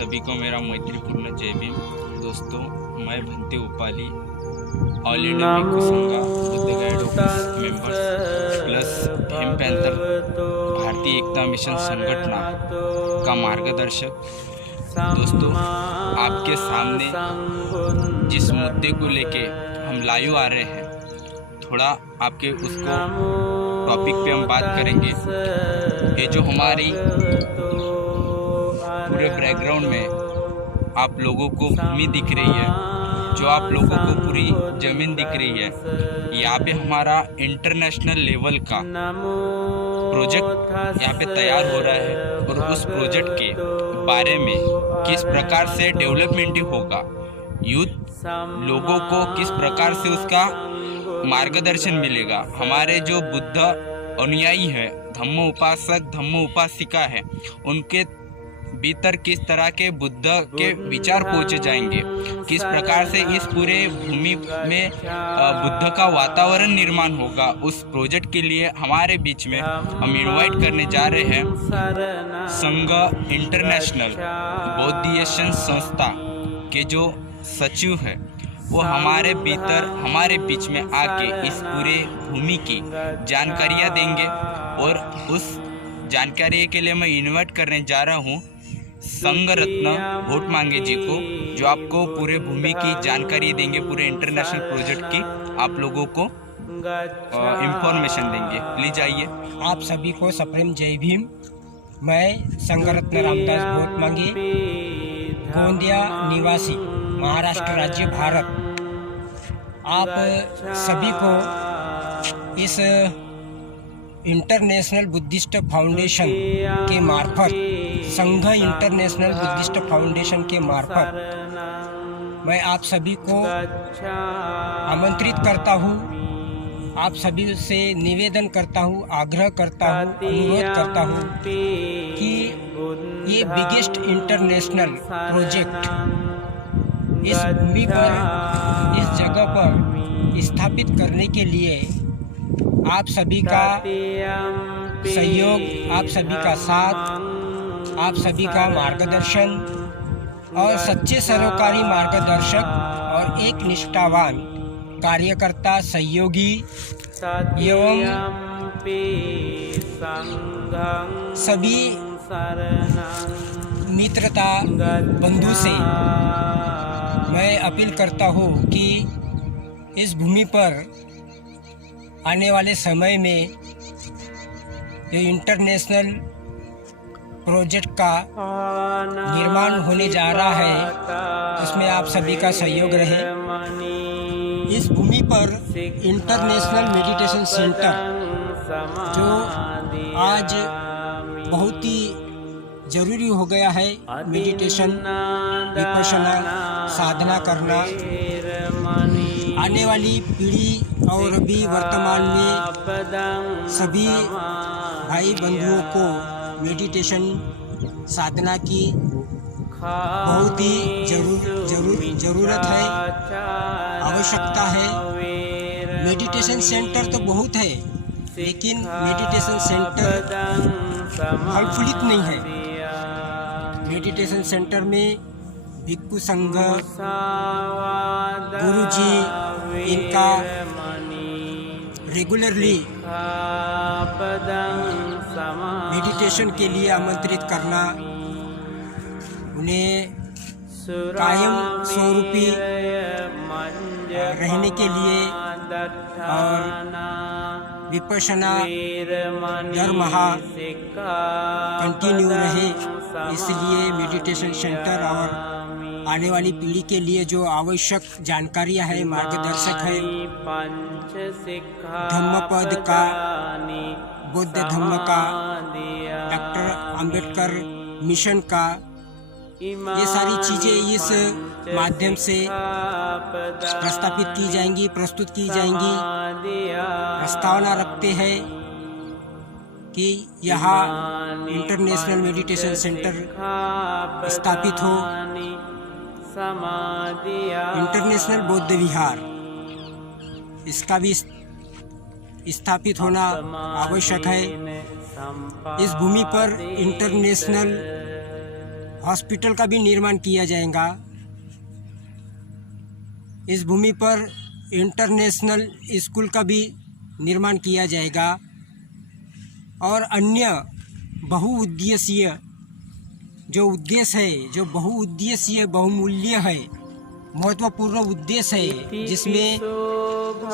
सभी को मेरा मैत्रीपूर्ण जय भीम। दोस्तों, मैं भंते उपाली ऑल इंडिया भिक्खु संघ Buddha guide office members plus Bhim panther भारतीय एकता मिशन संगठन का मार्गदर्शक। दोस्तों, आपके सामने जिस मुद्दे को लेके हम लाइव आ रहे हैं, थोड़ा आपके उसको टॉपिक पे हम बात करेंगे। ये जो हमारी पूरे बैकग्राउंड में आप लोगों को भूमि दिख रही है, जो आप लोगों को पूरी ज़मीन दिख रही है, यहाँ पे हमारा इंटरनेशनल लेवल का प्रोजेक्ट यहाँ पे तैयार हो रहा है। और उस प्रोजेक्ट के बारे में किस प्रकार से डेवलपमेंट होगा, यूथ लोगों को किस प्रकार से उसका मार्गदर्शन मिलेगा, हमारे जो बुद्ध अनुयायी है, धम्म उपासक धम्म उपासिका है, उनके भीतर किस तरह के बुद्ध के विचार पहुंचे जाएंगे, किस प्रकार से इस पूरे भूमि में बुद्ध का वातावरण निर्माण होगा। उस प्रोजेक्ट के लिए हमारे बीच में हम इनवाइट करने जा रहे हैं संघ इंटरनेशनल बौद्धियन संस्था के जो सचिव है, वो हमारे बीच में आके इस पूरे भूमि की जानकारियाँ देंगे। और उस जानकारी के लिए मैं इनवाइट करने जा रहा हूँ संघ रत्न वोट मांगे जी को, जो आपको पूरे भूमि की जानकारी देंगे, पूरे इंटरनेशनल प्रोजेक्ट की आप लोगों को इंफॉर्मेशन देंगे। प्लीज आइए। आप सभी को सप्रेम जय भीम। मैं संघ रत्न रामदास वोट मांगे, गोंदिया निवासी, महाराष्ट्र राज्य, भारत। आप सभी को इस इंटरनेशनल बुद्धिस्ट फाउंडेशन के मार्फत, संघ इंटरनेशनल बुद्धिस्ट फाउंडेशन के मार्फत मैं आप सभी को आमंत्रित करता हूँ, आप सभी से निवेदन करता हूँ, आग्रह करता हूँ, अनुरोध करता हूँ कि ये बिगेस्ट इंटरनेशनल प्रोजेक्ट इस भूमि पर, इस जगह पर स्थापित करने के लिए आप सभी का सहयोग, आप सभी का साथ, आप सभी का मार्गदर्शन और सच्चे सरोकारी मार्गदर्शक और एक निष्ठावान कार्यकर्ता, सहयोगी एवं सभी मित्रता बंधु से मैं अपील करता हूँ कि इस भूमि पर आने वाले समय में जो इंटरनेशनल प्रोजेक्ट का निर्माण होने जा रहा है, उसमें आप सभी का सहयोग रहे। इस भूमि पर इंटरनेशनल मेडिटेशन सेंटर, जो आज बहुत ही ज़रूरी हो गया है, मेडिटेशन, विपश्यना साधना करना, आने वाली पीढ़ी और अभी वर्तमान में सभी भाई बंधुओं को मेडिटेशन साधना की बहुत ही ज़रूरत है, आवश्यकता है। मेडिटेशन सेंटर तो बहुत है, लेकिन मेडिटेशन सेंटर फलफलित नहीं है। मेडिटेशन सेंटर में भिक्खु संघ, गुरुजी इनका रेगुलरली मेडिटेशन के लिए आमंत्रित करना, उन्हें कायम स्वरूपी रहने के लिए और विपश्यना दरमाहा कंटिन्यू रहे, इसलिए मेडिटेशन सेंटर और आने वाली पीढ़ी के लिए जो आवश्यक जानकारियां है, मार्गदर्शक है, धम्मपद का, बुद्ध धम्म का, डॉक्टर अंबेडकर मिशन का, ये सारी चीज़ें इस माध्यम से प्रस्तावित की जाएंगी, प्रस्तुत की जाएंगी। प्रस्तावना रखते हैं कि यहाँ इंटरनेशनल मेडिटेशन सेंटर स्थापित हो, इंटरनेशनल बौद्ध विहार, इसका भी स्थापित होना आवश्यक है। इस भूमि पर इंटरनेशनल हॉस्पिटल का भी निर्माण किया जाएगा। इस भूमि पर इंटरनेशनल स्कूल का भी निर्माण किया जाएगा और अन्य बहुउद्देशीय जो उद्देश्य है, जो बहुउद्देशीय बहुमूल्य है, महत्वपूर्ण उद्देश्य है, जिसमें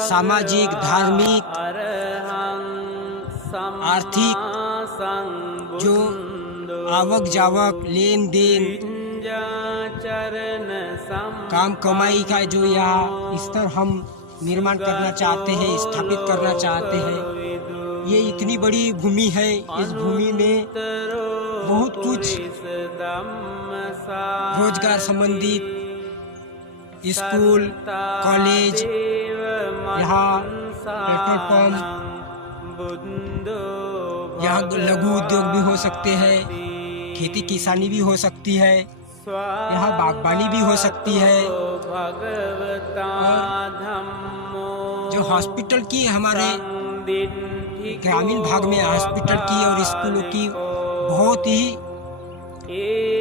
सामाजिक, धार्मिक, आर्थिक, जो आवक जावक, लेन देन, काम कमाई का जो यहाँ स्तर हम निर्माण करना चाहते हैं, स्थापित करना चाहते हैं। ये इतनी बड़ी भूमि है, इस भूमि में बहुत कुछ रोजगार संबंधित स्कूल, कॉलेज, यहाँ पेट्रोल पंप, यहाँ लघु उद्योग भी हो सकते हैं, खेती किसानी भी हो सकती है, यहाँ बागबानी भी हो सकती है। जो हॉस्पिटल की हमारे ग्रामीण भाग में हॉस्पिटल की और स्कूलों की बहुत ही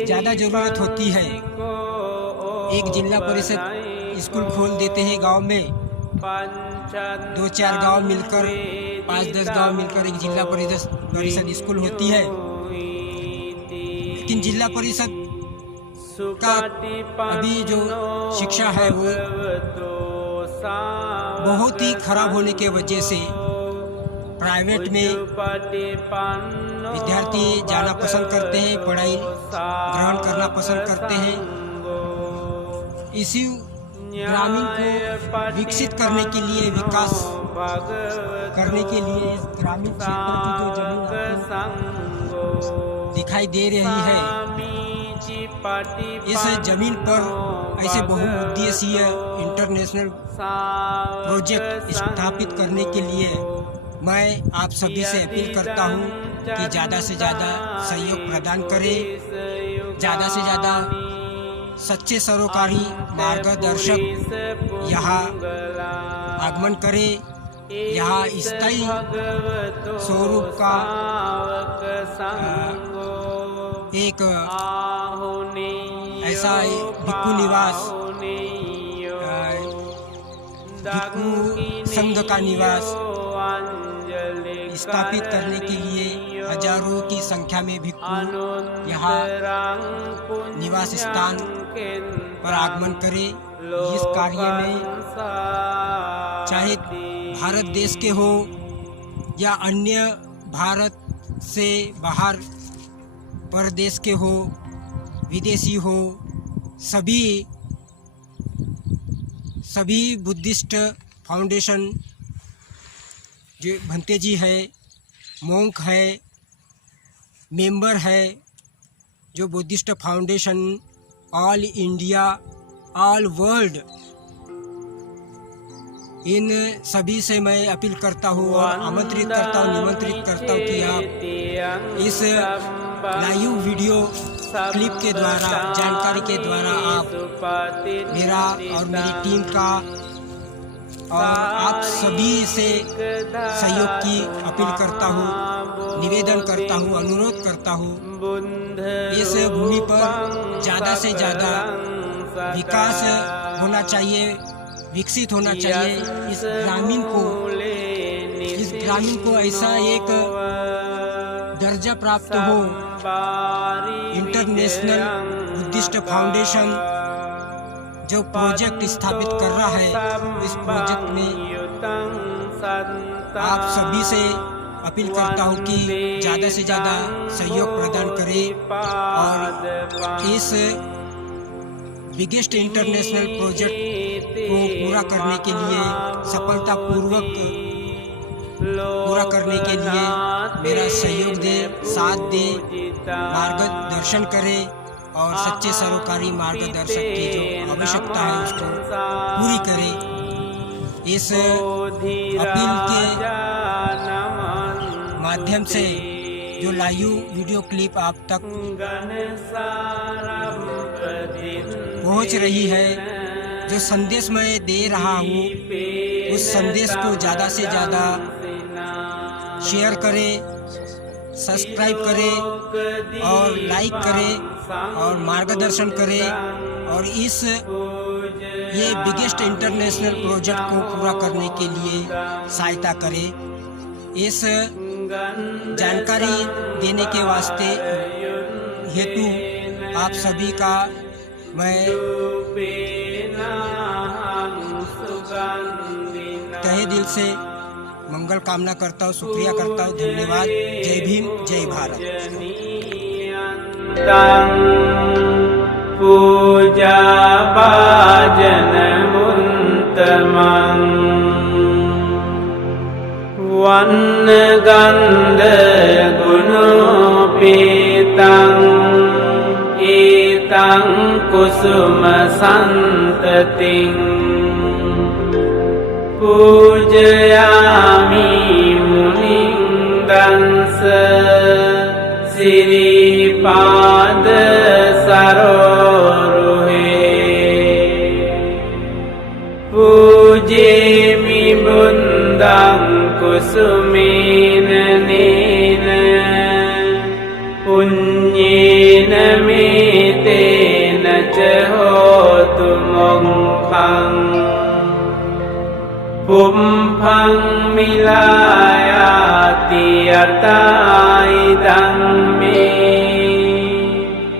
ज़्यादा ज़रूरत होती है। एक जिला परिषद स्कूल खोल देते हैं गांव में, 2-4 गांव मिलकर, 5-10 गांव मिलकर एक जिला परिषद स्कूल होती है। लेकिन जिला परिषद का अभी जो शिक्षा है वो बहुत ही खराब होने के वजह से प्राइवेट में विद्यार्थी जाना पसंद करते हैं, पढ़ाई ग्रहण करना पसंद करते हैं। इसी ग्रामीण को विकसित करने के लिए, विकास करने के लिए इस ग्रामीण क्षेत्र की जो जमीन दिखाई दे रही है, इस जमीन पर ऐसे बहुउद्देशीय इंटरनेशनल प्रोजेक्ट स्थापित करने के लिए मैं आप सभी से अपील करता हूं कि ज़्यादा से ज़्यादा सहयोग प्रदान करें, ज़्यादा से ज़्यादा सच्चे सरोकारी मार्गदर्शक यहाँ आगमन करें, यहाँ स्थायी स्वरूप का एक ऐसा भिक्खु निवास, भिक्खु संघ का निवास स्थापित करने के लिए हजारों की संख्या में भिक्खु यहाँ निवास स्थान पर आगमन करें। इस कार्य में चाहे भारत देश के हो या अन्य भारत से बाहर परदेश के हो, विदेशी हो, सभी बुद्धिस्ट फाउंडेशन जो भंते जी है, मोंक है, मेंबर है, जो Buddhist foundation all India, all world, इन सभी से मैं अपील करता हूँ और आमंत्रित करता हूँ, निमंत्रित करता हूँ कि आप इस लाइव वीडियो क्लिप के द्वारा, जानकारी के द्वारा आप मेरा और मेरी टीम का और आप सभी से सहयोग की अपील करता हूँ, निवेदन करता हूँ, अनुरोध करता हूँ। इस भूमि पर ज़्यादा से ज़्यादा विकास होना चाहिए, विकसित होना चाहिए। इस ग्रामीण को ऐसा एक दर्जा प्राप्त हो, इंटरनेशनल बुद्धिस्ट फाउंडेशन जो प्रोजेक्ट स्थापित कर रहा है, इस प्रोजेक्ट में आप सभी से अपील करता हूँ कि ज़्यादा से ज़्यादा सहयोग प्रदान करें और इस बिगेस्ट इंटरनेशनल प्रोजेक्ट को पूरा करने के लिए, सफलतापूर्वक पूरा करने के लिए मेरा सहयोग दे, साथ दे, मार्गदर्शन करे और सच्चे सरोकारी मार्गदर्शक की जो आवश्यकता है उसको पूरी करे। इस अपील के माध्यम से जो लाइव वीडियो क्लिप आप तक पहुंच रही है, जो संदेश मैं दे रहा हूँ, उस संदेश को ज़्यादा से ज़्यादा शेयर करें, सब्सक्राइब करें और लाइक करें और मार्गदर्शन करें और ये बिगेस्ट इंटरनेशनल प्रोजेक्ट को पूरा करने के लिए सहायता करें। इस जानकारी देने के वास्ते हेतु आप सभी का मैं तहे दिल से मंगल कामना करता हूँ, शुक्रिया करता हूँ। धन्यवाद। जय भीम, जय भारत। पूजा बाजन मुंतमं वन्न गंध गुणोपेतं एतं कुसुम संततिं पूजयामि मुनिंदंस श्रीपाद सरोरुहे पूजेमि बुन्दं कुसुमेन नेन पुण्येन मे तेन च होतु मोक्षं पुंफं मिलायाति यताइदं मे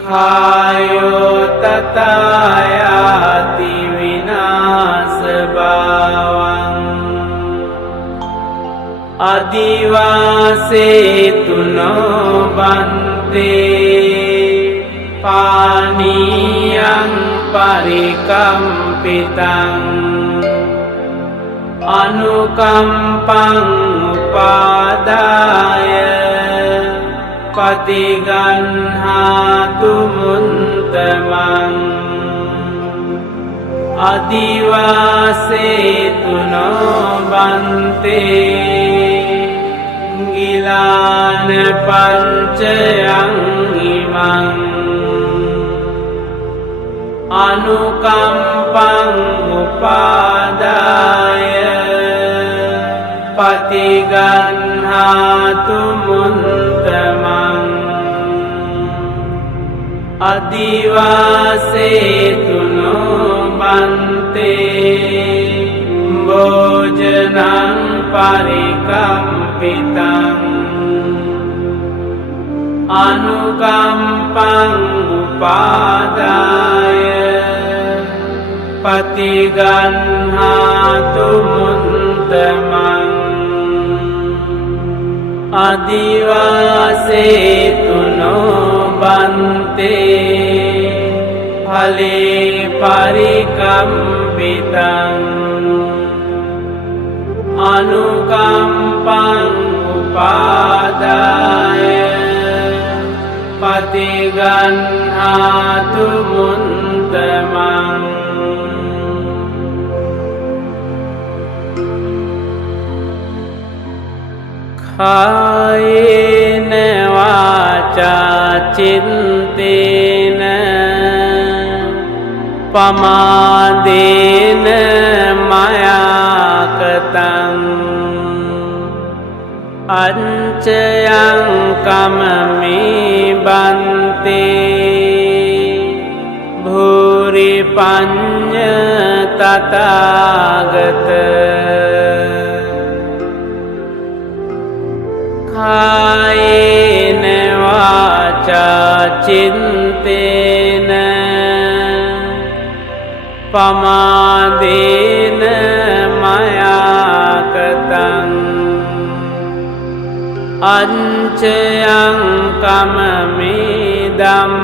खायो ततायाति विनाशभावं अधिवासेतु नो बन्ते पानीयं परिकम्पितं अनुकम्पं उपादाय पतिगन्हातु मुन्तमं अधिवासेतु नो बन्ते गिलान पञ्चयं इमं अनुकम्पं उपादाय पतिगन्हातु मुन्तमं अधिवासेतु नो बन्ते भोजनं परिकम्पितं अनुकम्पं उपादाय पतिगन्हातु मुन्तमं अधिवासेतु नो बन्ते फले परिकम्पितं अनुकम्पं उपादाय पतिगन्हातु मुन्तमं कायेन वाचा चिन्तेन पमादेन मया कृतं अंचयं कममे बन्ते भूरि पञ्च तथागत कायेन वाचा चिन्तेन पमादेन मया कृतं अंचयं कममेदम्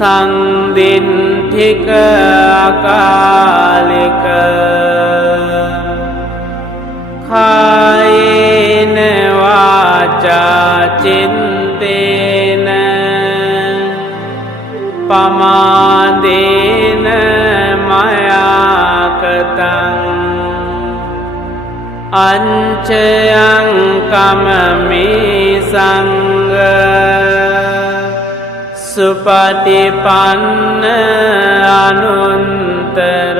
संदिन्धिक अकालिक कायेन वाचा चिन्तेन पमादेन मया कृतं अंचयं कममे संग सुपतिपन्न अनुत्तर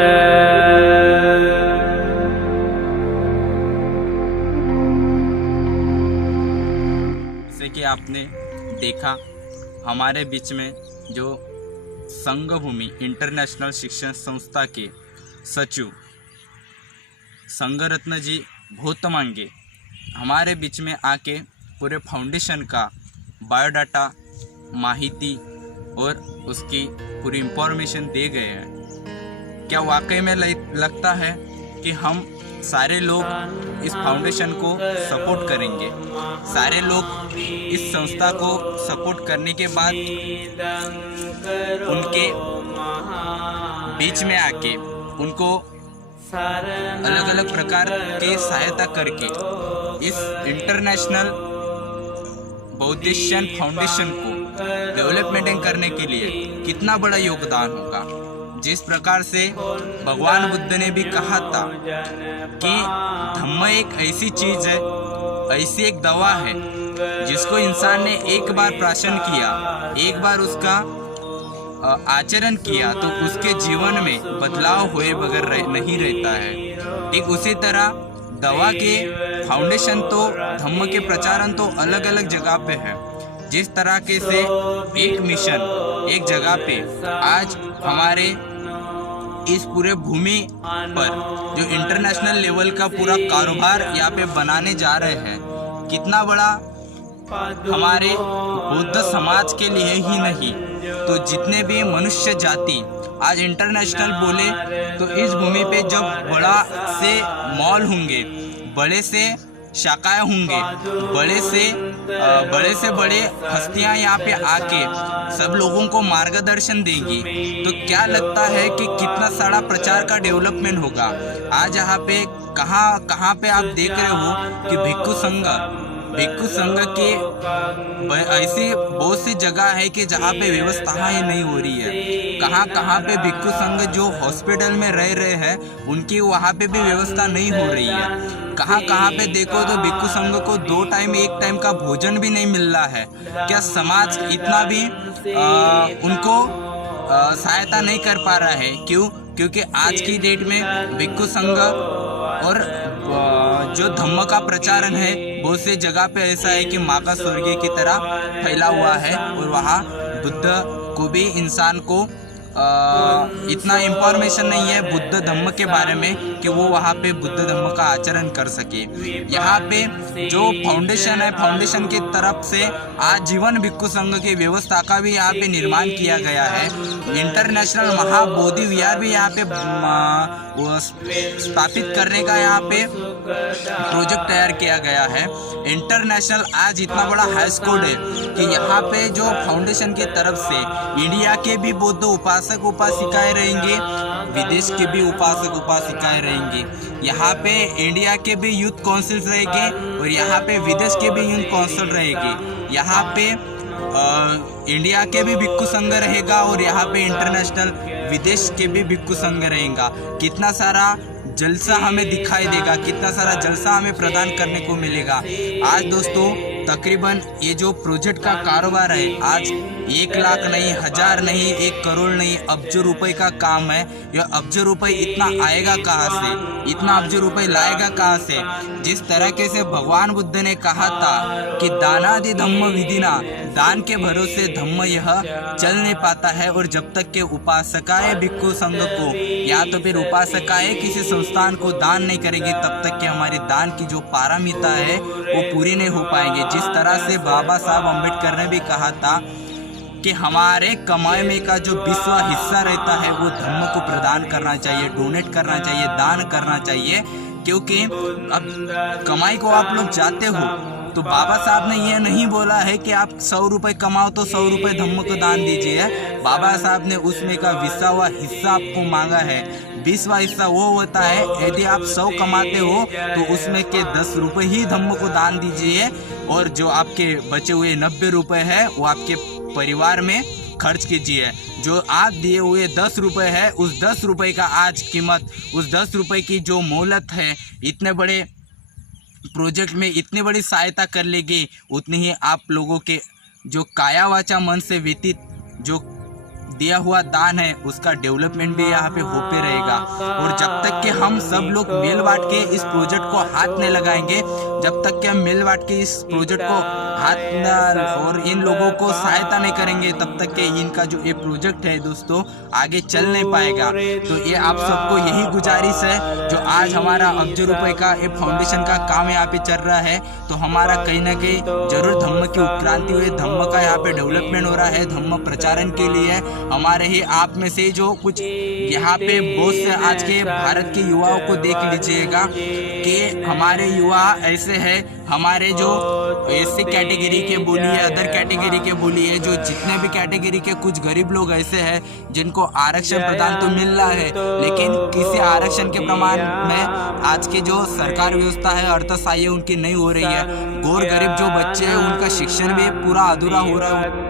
कि आपने देखा हमारे बीच में जो संघभूमि इंटरनेशनल शिक्षण संस्था के सचिव संघरत्न जी भोतमांगे हमारे बीच में आके पूरे फाउंडेशन का बायोडाटा, माहिती और उसकी पूरी इंफॉर्मेशन दे गए हैं। क्या वाकई में लगता है कि हम सारे लोग इस फाउंडेशन को सपोर्ट करेंगे? सारे लोग इस संस्था को सपोर्ट करने के बाद उनके बीच में आके उनको अलग अलग प्रकार के सहायता करके इस इंटरनेशनल बौद्धिस्ट फाउंडेशन को डेवलपमेंट करने के लिए कितना बड़ा योगदान होगा। जिस प्रकार से भगवान बुद्ध ने भी कहा था कि धम्म एक ऐसी चीज है, ऐसी एक दवा है जिसको इंसान ने एक बार प्राशन किया, एक बार उसका आचरण किया तो उसके जीवन में बदलाव हुए बगैर नहीं रहता है। ठीक उसी तरह दवा के फाउंडेशन तो धम्म के प्रचारण तो अलग अलग जगह पे है। जिस तरह के से एक मिशन एक जगह पे आज हमारे इस पूरे भूमि पर जो इंटरनेशनल लेवल का पूरा कारोबार यहाँ पे बनाने जा रहे हैं, कितना बड़ा हमारे बौद्ध समाज के लिए ही नहीं तो जितने भी मनुष्य जाति आज इंटरनेशनल बोले तो इस भूमि पे जब बड़ा से मॉल होंगे, बड़े से शाखाएं होंगे, बड़े से बड़े हस्तियां यहाँ पे आके सब लोगों को मार्गदर्शन देंगी तो क्या लगता है कि कितना सारा प्रचार का डेवलपमेंट होगा। आज यहाँ पे कहाँ पे आप देख रहे हो कि भिक्खु संघ के ऐसी बहुत सी जगह है कि जहाँ पे व्यवस्थाएं नहीं हो रही है। कहाँ पे भिक्खु संघ जो हॉस्पिटल में रह रहे हैं उनकी वहाँ पे भी व्यवस्था नहीं हो रही है। कहाँ पे देखो तो भिक्खु संघ को 2 टाइम 1 टाइम का भोजन भी नहीं मिल रहा है। क्या समाज इतना भी उनको सहायता नहीं कर पा रहा है? क्यों? क्योंकि आज की डेट में भिक्खु संघ और जो धम्म का प्रचारण है बहुत से जगह पे ऐसा है कि माँ का स्वर्गीय की तरह फैला हुआ है और वहाँ बुद्ध को भी इंसान को इतना इंफॉर्मेशन नहीं है बुद्ध धम्म के बारे में कि वो वहाँ पे बुद्ध धम्म का आचरण कर सके। यहाँ पे जो फाउंडेशन है, फाउंडेशन की तरफ से आजीवन भिक्खु संघ की व्यवस्था का भी यहाँ पे निर्माण किया गया है। इंटरनेशनल महाबोधि विहार भी यहाँ पे स्थापित करने का यहाँ पे प्रोजेक्ट तैयार किया गया है। इंटरनेशनल आज इतना बड़ा हाई स्कूल है कि यहाँ पे जो फाउंडेशन की तरफ से इंडिया के भी बौद्ध उपासक उपासिकाएं रहेंगे, विदेश के भी उपासक उपासिकाएं रहेंगे। यहाँ पे इंडिया के भी यूथ काउंसिल रहेगी और यहाँ पे विदेश के भी यूथ काउंसिल रहेगी। यहाँ पे इंडिया के भी भिक्खु संघ रहेगा और यहाँ पे इंटरनेशनल विदेश के भी भिक्खु संघ रहेगा। कितना सारा जलसा हमें दिखाई देगा, कितना सारा जलसा हमें प्रदान करने को मिलेगा। आज दोस्तों तकरीबन ये जो प्रोजेक्ट का कारोबार है आज 1 लाख नहीं, 1000 नहीं, 1 करोड़ नहीं, अब्जों रुपए का काम है। यह अब्जों रुपए इतना आएगा कहाँ से, इतना अब्जों रुपए लाएगा कहाँ से? जिस तरीके से भगवान बुद्ध ने कहा था कि दानादि धम्म विधिना, दान के भरोसे धम्म यह चल नहीं पाता है। और जब तक के उपासकाएं भिक्खु संघ को या तो फिर उपासकाएं किसी संस्थान को दान नहीं करेंगे तब तक कि हमारी दान की जो पारमिता है वो पूरी नहीं हो पाएंगे। जिस तरह से बाबा साहब अम्बेडकर ने भी कहा था कि हमारे कमाई में का जो 20वां हिस्सा रहता है वो धम्म को प्रदान करना चाहिए, डोनेट करना चाहिए, दान करना चाहिए। क्योंकि अब कमाई को आप लोग जाते हो तो बाबा साहब ने ये नहीं बोला है कि आप 100 रुपये कमाओ तो 100 रुपये धम्म को दान दीजिए। बाबा साहब ने उसमें का 20वां हिस्सा आपको मांगा है। 20वां हिस्सा वो होता है यदि आप 100 कमाते हो तो उसमें के 10 रुपये ही धम्म को दान दीजिए और जो आपके बचे हुए 90 रुपये है वो आपके परिवार में खर्च कीजिए। जो आप दिए हुए 10 रुपये है उस 10 रुपये का आज कीमत, उस 10 रुपये की जो मोहलत है, इतने बड़े प्रोजेक्ट में इतनी बड़ी सहायता कर लेगी, उतनी ही आप लोगों के जो काया वाचा मन से व्यतीत जो दिया हुआ दान है उसका डेवलपमेंट भी यहाँ पे होते रहेगा। और जब तक कि हम सब लोग मिल बांट के इस प्रोजेक्ट को हाथ नहीं लगाएंगे, जब तक कि हम मिल बांट के इस प्रोजेक्ट को और इन लोगों को सहायता नहीं करेंगे, तब तक कि इनका जो ये प्रोजेक्ट है दोस्तों आगे चल नहीं पाएगा। तो ये आप सबको यही गुजारिश है, जो आज हमारा अब्जों रुपए का ये फाउंडेशन का काम यहाँ पे चल रहा है, तो हमारा कहीं ना कहीं जरूर धम्म की उत्क्रांति हुई, धम्म का यहाँ पे डेवलपमेंट हो रहा है। धम्म प्रचारण के लिए हमारे ही आप में से जो कुछ यहाँ पे बहुत से आज के भारत के युवाओं को देख लीजिएगा कि हमारे युवा ऐसे है, हमारे जो एससी कैटेगरी के बोलिए, अदर कैटेगरी के बोलिए, जो जितने भी कैटेगरी के कुछ गरीब लोग ऐसे हैं जिनको आरक्षण प्रदान तो मिल रहा है, लेकिन किसी आरक्षण के प्रमाण में आज की जो सरकार व्यवस्था है अर्थसहाय्य उनकी नहीं हो रही है। गौर गरीब जो बच्चे हैं उनका शिक्षण भी पूरा अधूरा हो रहा है।